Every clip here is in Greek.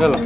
Έλα.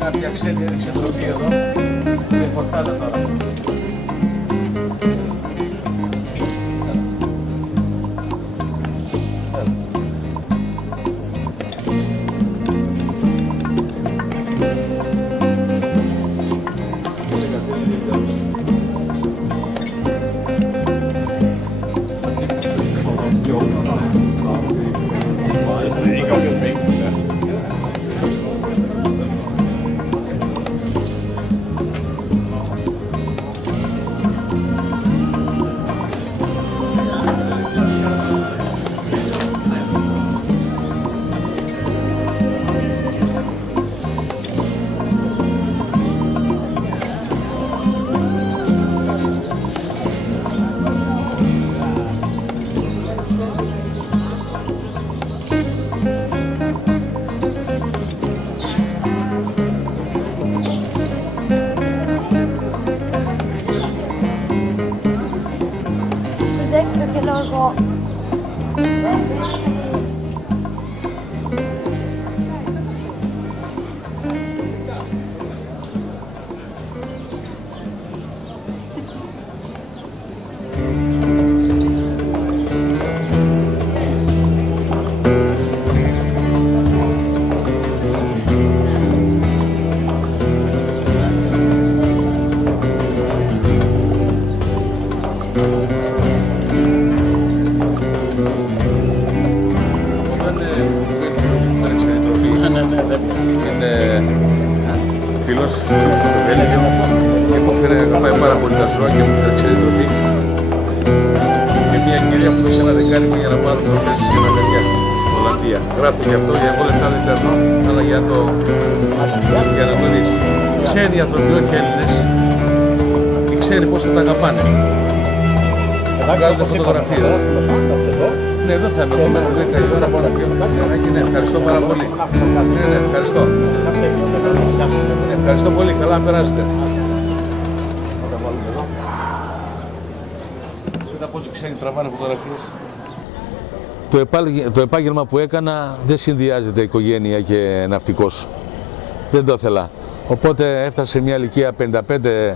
Κάποια ξένη έριξε τροφή εδώ και χορτάτα τώρα. Μπερδεύτηκα και λέω εγώ. Είναι φίλος στο Βέλγιο και μου έφερε, αγαπάει πάρα πολύ τα ζώα και μου έφερε ξένη τροφή με μια κυρία που έδωσε ένα δεκάρικο για να πάρω τροφές για ένα παιδιά, Ολλανδία. Γράφτε και αυτό, για εγώ λεπτά δεν παίρνω, αλλά για να το δεις. Ξένοι άνθρωποι, όχι Έλληνες, οι ξένοι πώς θα τα αγαπάνε. Βγάζουν φωτογραφίες. Ναι, εδώ θα είμαι, εγώ μέχρι 10 η ώρα πάω να πιω. Ναι, ευχαριστώ πάρα πολύ. Ναι, ευχαριστώ. Ευχαριστώ πολύ, καλά να περάσετε. Κοίτα πόσοι ξένοι τραβάνε φωτογραφίες. Το επάγγελμα που έκανα δεν συνδυάζεται οικογένεια και ναυτικός. Δεν το ήθελα. Οπότε έφτασε σε μια ηλικία 55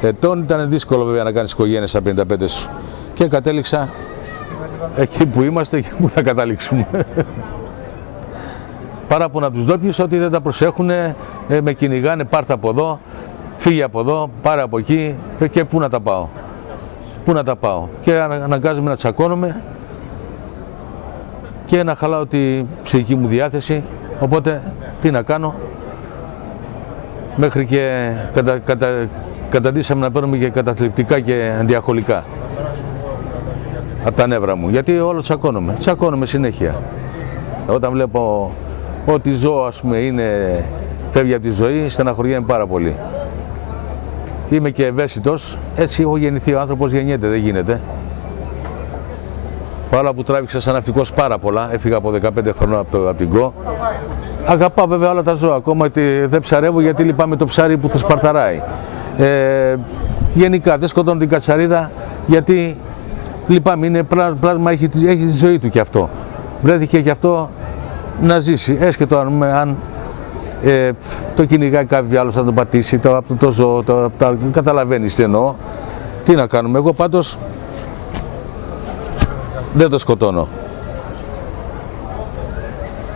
ετών. Ήταν δύσκολο βέβαια να κάνεις οικογένεια στα 55 σου. Και κατέληξα εκεί που είμαστε και που θα καταλήξουμε. Παράπονα από τους ντόπιους ότι δεν τα προσέχουν, με κυνηγάνε, πάρτε από εδώ, φύγε από εδώ, πάρε από εκεί και πού να τα πάω. Πού να τα πάω. Και αναγκάζομαι να τσακώνομαι και να χαλάω τη ψυχική μου διάθεση, οπότε τι να κάνω. Μέχρι και καταντήσαμε να παίρνουμε και καταθλιπτικά και αντιαχολικά από τα νεύρα μου, γιατί όλο τσακώνομαι συνέχεια. Όταν βλέπω ότι ζώο, ας πούμε, φεύγει από τη ζωή, στεναχωριέμαι πάρα πολύ. Είμαι και ευαίσθητος, έτσι έχω γεννηθεί, ο άνθρωπος γεννιέται, δεν γίνεται. Παρόλο που τράβηξα σαν ναυτικός πάρα πολλά, έφυγα από 15 χρονών από την ΚΟ. Αγαπάω βέβαια όλα τα ζώα, ακόμα ότι δεν ψαρεύω γιατί λυπάμαι το ψάρι που θα σπαρταράει. Γενικά δεν σκοτώνω την κατσαρίδα γιατί λυπάμαι, είναι πλάσμα, έχει τη ζωή του κι αυτό. Βρέθηκε κι αυτό να ζήσει, έσχετο αν το κυνηγάει κάποιο άλλο να τον πατήσει, το ζώο, καταλαβαίνεις τι εννοώ. Τι να κάνουμε, εγώ πάντως δεν το σκοτώνω.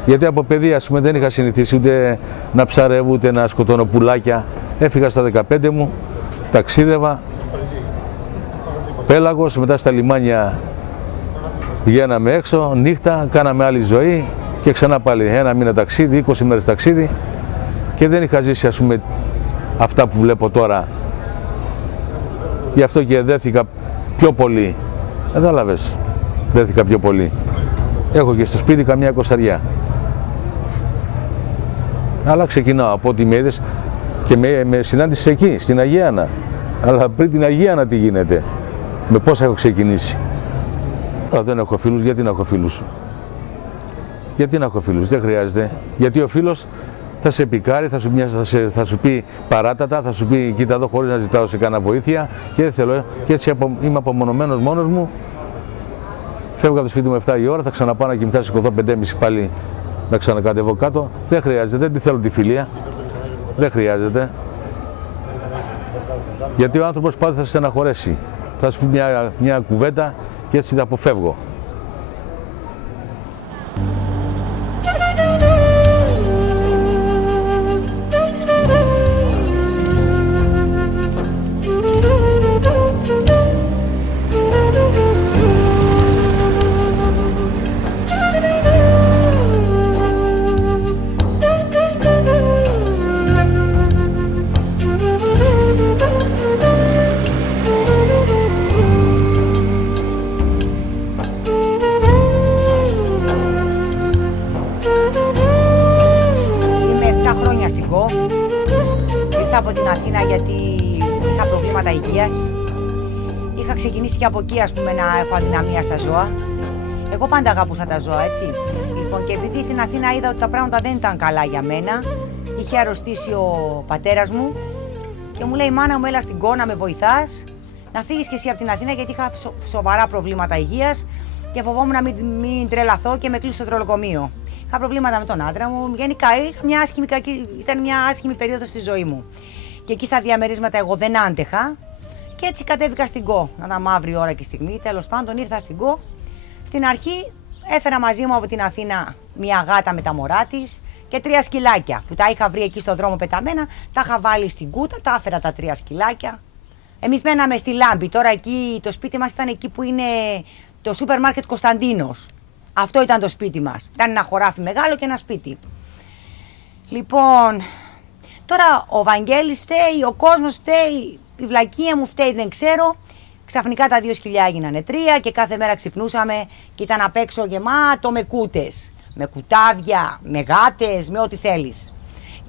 Γιατί από παιδί, ας πούμε, δεν είχα συνηθίσει ούτε να ψαρεύω ούτε να σκοτώνω πουλάκια. Έφυγα στα 15 μου, ταξίδευα, πέλαγος, μετά στα λιμάνια Βγαίναμε έξω, νύχτα, κάναμε άλλη ζωή και ξανά πάλι ένα μήνα ταξίδι, 20 μέρες ταξίδι και δεν είχα ζήσει, ας πούμε, αυτά που βλέπω τώρα. Γι' αυτό και δέθηκα πιο πολύ. Κατάλαβες, δέθηκα πιο πολύ. Έχω και στο σπίτι καμιά κοσαριά. Αλλά ξεκινάω από ό,τι με είδες και με συνάντησες εκεί, στην Αγίανα. Αλλά πριν την Αγίανα τι γίνεται, με πόσα έχω ξεκινήσει. Δεν έχω φίλους, γιατί να έχω φίλους. Γιατί να έχω φίλους, δεν χρειάζεται. Γιατί ο φίλος θα σε πικάρει, θα σου πει παράτατα, θα σου πει κοίτα εδώ χωρίς να ζητάω σε κανένα βοήθεια και δεν θέλω. Και έτσι είμαι απομονωμένος μόνος μου. Φεύγω από το σπίτι μου 7 η ώρα, θα ξαναπάω να κοιμηθώ, σηκωθώ 5:30 πάλι να ξανακατεβώ κάτω. Δεν χρειάζεται, δεν τη θέλω τη φιλία. Δεν χρειάζεται. Γιατί ο άνθρωπος πάντα θα σε στεναχωρέσει. Θα σου πει μια κουβέντα και έτσι θα αποφεύγω. Ήρθα από την Αθήνα γιατί είχα προβλήματα υγείας. Είχα ξεκινήσει και από εκεί, ας πούμε, να έχω αδυναμία στα ζώα. Εγώ πάντα αγαπούσα τα ζώα, έτσι. Λοιπόν, και επειδή στην Αθήνα είδα ότι τα πράγματα δεν ήταν καλά για μένα, είχε αρρωστήσει ο πατέρας μου και μου λέει: «Μάνα μου, έλα στην Κο να με βοηθάς, να φύγεις και εσύ από την Αθήνα, γιατί είχα σοβαρά προβλήματα υγείας και φοβόμουν να μην τρελαθώ και με κλείσει στο τρολοκομείο. Είχα προβλήματα με τον άντρα μου. Γενικά ήταν μια άσχημη περίοδος στη ζωή μου. Και εκεί στα διαμερίσματα εγώ δεν άντεχα. Και έτσι κατέβηκα στην Κο. Να ήταν μαύρη ώρα και στιγμή. Τέλος πάντων, ήρθα στην Κο. Στην αρχή έφερα μαζί μου από την Αθήνα μια γάτα με τα μωρά της και 3 σκυλάκια που τα είχα βρει εκεί στον δρόμο πεταμένα. Τα είχα βάλει στην κούτα, τα έφερα τα 3 σκυλάκια. Εμείς μέναμε στη Λάμπη. Τώρα εκεί το σπίτι μας ήταν εκεί που είναι το σούπερ μάρκετ Κωνσταντίνος. Αυτό ήταν το σπίτι μας. Ήταν ένα χωράφι μεγάλο και ένα σπίτι. Λοιπόν, τώρα ο Βαγγέλης φταίει, ο κόσμος φταίει, η βλακεία μου φταίει, δεν ξέρω. Ξαφνικά τα 2 σκυλιά έγινανε 3 και κάθε μέρα ξυπνούσαμε και ήταν απ' έξω γεμάτο με κούτες, με κουτάβια, με γάτες, με ό,τι θέλεις.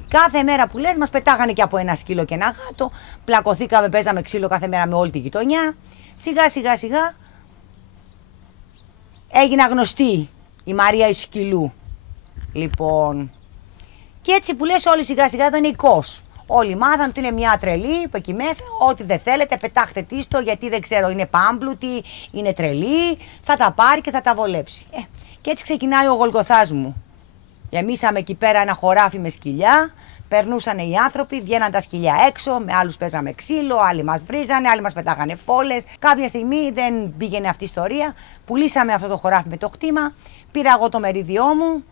Κάθε μέρα που λες μας πετάγανε και από ένα σκύλο και ένα γάτο, πλακωθήκαμε, παίζαμε ξύλο κάθε μέρα με όλη τη γειτονιά. Σιγά σιγά έγινα γνωστή η Μαρία η Σκυλού. Λοιπόν, και έτσι που λες όλοι σιγά σιγά εδώ είναι η Κος. Όλοι μάθαν ότι είναι μια τρελή που εκεί μέσα, ό,τι δεν θέλετε πετάχτε της το, γιατί δεν ξέρω, είναι πάμπλουτη, είναι τρελή, θα τα πάρει και θα τα βολέψει. Και έτσι ξεκινάει ο Γολγοθάς μου. Γεμίσαμε εκεί πέρα ένα χωράφι με σκυλιά, περνούσαν οι άνθρωποι, βγαίναν τα σκυλιά έξω, με άλλους παίζαμε ξύλο, άλλοι μας βρίζανε, άλλοι μας πετάγανε φόλες. Κάποια στιγμή δεν πήγαινε αυτή η ιστορία, πουλήσαμε αυτό το χωράφι με το χτήμα, πήρα εγώ το μερίδιό μου,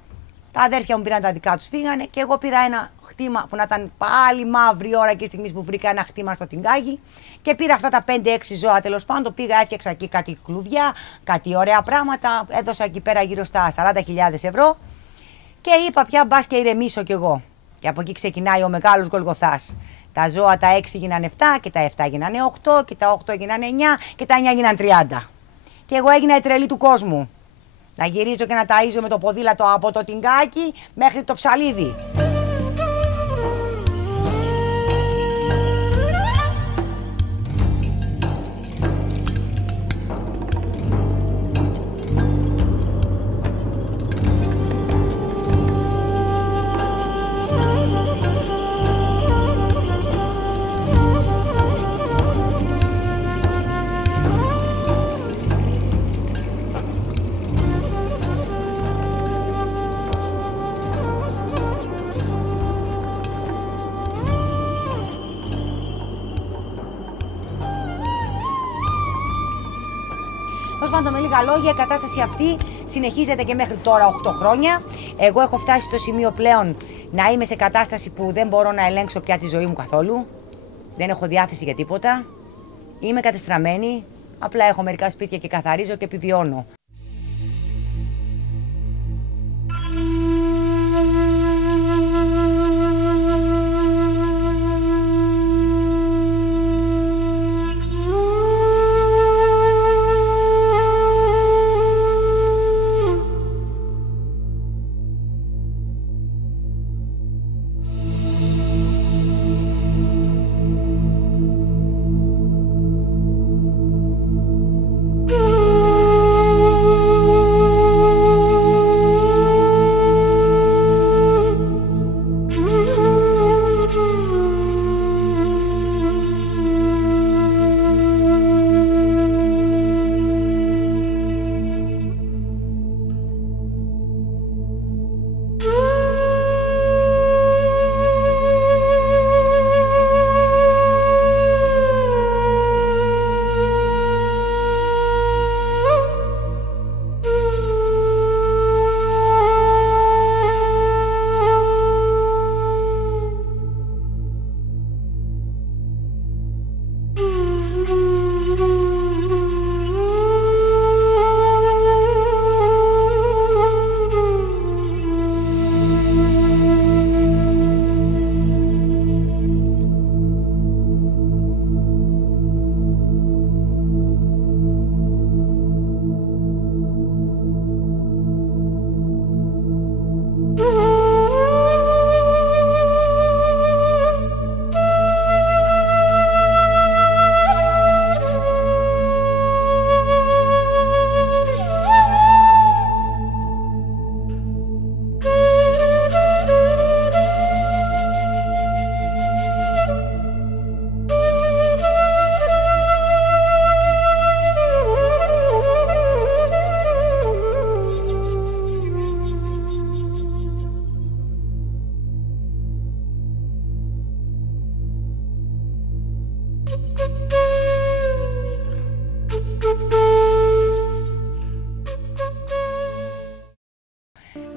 τα αδέρφια μου πήραν τα δικά τους, φύγανε και εγώ πήρα ένα χτήμα που να ήταν πάλι μαύρη ώρα και στιγμή που βρήκα ένα χτήμα στο Τιγκάκι και πήρα αυτά τα 5-6 ζώα, τέλος πάντων, πήγα, έφτιαξα εκεί κάτι κλουβιά, κάτι ωραία πράγματα, έδωσα εκεί πέρα γύρω στα 40.000 ευρώ και είπα πια μπας και ηρεμήσω κι εγώ. Και από εκεί ξεκινάει ο μεγάλος Γολγοθάς. Τα ζώα τα 6 γίνανε 7 και τα 7 γίνανε 8 και τα 8 γίνανε 9 και τα 9 γίνανε 30. Και εγώ έγινα η τρελή του κόσμου. Να γυρίζω και να ταΐζω με το ποδήλατο από το Τιγκάκι μέχρι το Ψαλίδι. Με λίγα λόγια, η κατάσταση αυτή συνεχίζεται και μέχρι τώρα 8 χρόνια. Εγώ έχω φτάσει στο σημείο πλέον να είμαι σε κατάσταση που δεν μπορώ να ελέγξω πια τη ζωή μου καθόλου. Δεν έχω διάθεση για τίποτα. Είμαι κατεστραμμένη. Απλά έχω μερικά σπίτια και καθαρίζω και επιβιώνω.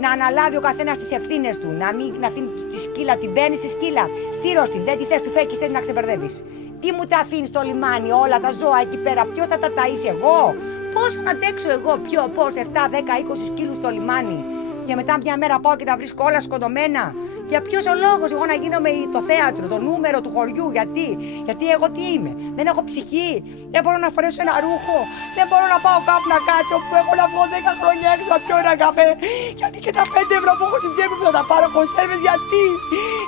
Να αναλάβει ο καθένας τις ευθύνες του, να μην αφήνει τη σκύλα, την μπαίνει στη σκύλα. Στήρως την, δεν τη θες, του φέκεις, θέλει να ξεμπερδεύεις. Τι μου τα αφήνεις στο λιμάνι, όλα τα ζώα εκεί πέρα, ποιος θα τα ταΐσει, εγώ? Πώς να αντέξω εγώ, πώς, 7, 10, 20 σκύλους στο λιμάνι? Και μετά μια μέρα πάω και τα βρίσκω όλα σκοτωμένα. Για ποιος ο λόγος εγώ να γίνομαι το θέατρο, το νούμερο του χωριού? Γιατί εγώ τι είμαι? Δεν έχω ψυχή, δεν μπορώ να φορέσω ένα ρούχο, δεν μπορώ να πάω κάπου να κάτσω που έχω να βγω 10 χρόνια έξω να πιω ένα καφέ. Γιατί και τα 5 ευρώ που έχω στην τσέπη μου θα τα πάρω κονσέρβες, γιατί?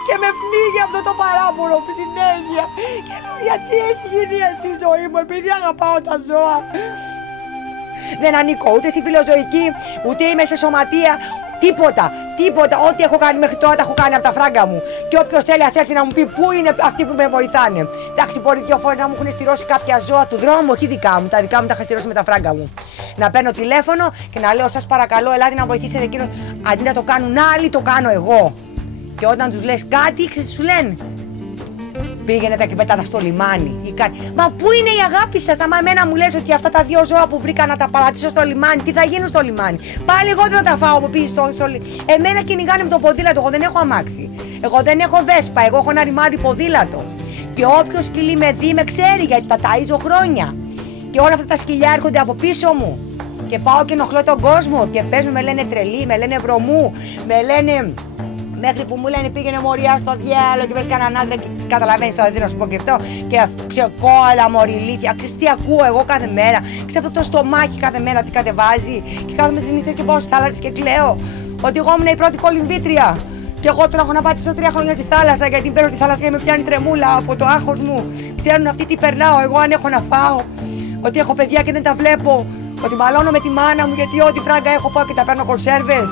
Και με πνίγει αυτό το παράπονο συνέχεια. Και λέω, γιατί έχει γίνει έτσι η ζωή μου, επειδή αγαπάω τα ζώα. Δεν ανήκω ούτε στη φιλοζωική, ούτε είμαι σε σωματεία, τίποτα. Ό,τι έχω κάνει μέχρι τώρα τα έχω κάνει από τα φράγκα μου. Και όποιος θέλει ας έρθει να μου πει πού είναι αυτοί που με βοηθάνε. Εντάξει, μπορεί 2 φορές να μου έχουν στηρώσει κάποια ζώα του δρόμου, όχι δικά μου. Τα δικά μου τα είχα στηρώσει με τα φράγκα μου. Να παίρνω τηλέφωνο και να λέω, σας παρακαλώ, ελάτε να βοηθήσετε εκείνο. Αντί να το κάνουν άλλοι, το κάνω εγώ. Και όταν τους λες κάτι, ξέρεις τι σου λένε? Πήγαινε τα και πέτα στο λιμάνι. Μα πού είναι η αγάπη σας? Άμα εμένα μου λες ότι αυτά τα 2 ζώα που βρήκα να τα παρατήσω στο λιμάνι, τι θα γίνουν στο λιμάνι? Πάλι εγώ δεν θα τα φάω που πήγε στο λιμάνι. Εμένα κυνηγάνε με το ποδήλατο, εγώ δεν έχω αμάξι. Εγώ δεν έχω βέσπα, εγώ έχω ένα ρημάδι ποδήλατο. Και όποιο σκυλί με δει με ξέρει, γιατί τα ταΐζω χρόνια. Και όλα αυτά τα σκυλιά έρχονται από πίσω μου. Και πάω και ενοχλώ τον κόσμο. Και πες με λένε τρελή, με λένε βρωμού, με λένε. Μέχρι που μου λένε πήγαινε μωριά στο διάλογο και βρες κανέναν άντρα και καταλαβαίνεις τώρα, δεν να σου πω και αυτό. Και ξεκόλα μωρή ηλίθεια. Ξέρεις τι ακούω εγώ κάθε μέρα? Ξέρεις αυτό το στομάχι κάθε μέρα τι κατεβάζει? Και κάθομαι τις νύχτες και πάω στις θάλασσες και κλαίω. Ότι εγώ ήμουν η πρώτη κολυμβήτρια. Και εγώ τώρα έχω να πατήσω 3 χρόνια στη θάλασσα, γιατί μπαίνω στη θάλασσα και με πιάνει τρεμούλα από το άγχος μου. Ξέρουν αυτοί τι περνάω, εγώ αν έχω να φάω. Ότι έχω παιδιά και δεν τα βλέπω. Ότι μαλώνω με τη μάνα μου, γιατί ό,τι φράγκα έχω πάω και τα παίρνω κονσέρβες.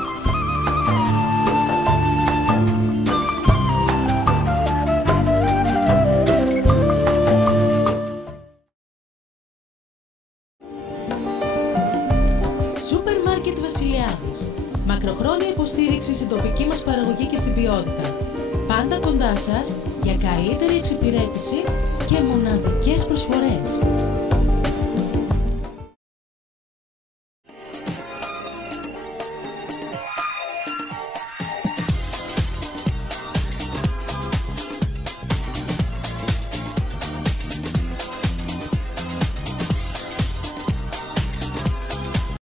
Μακροχρόνια υποστήριξη στην τοπική μας παραγωγή και στην ποιότητα. Πάντα κοντά σας για καλύτερη εξυπηρέτηση και μοναδικές προσφορές.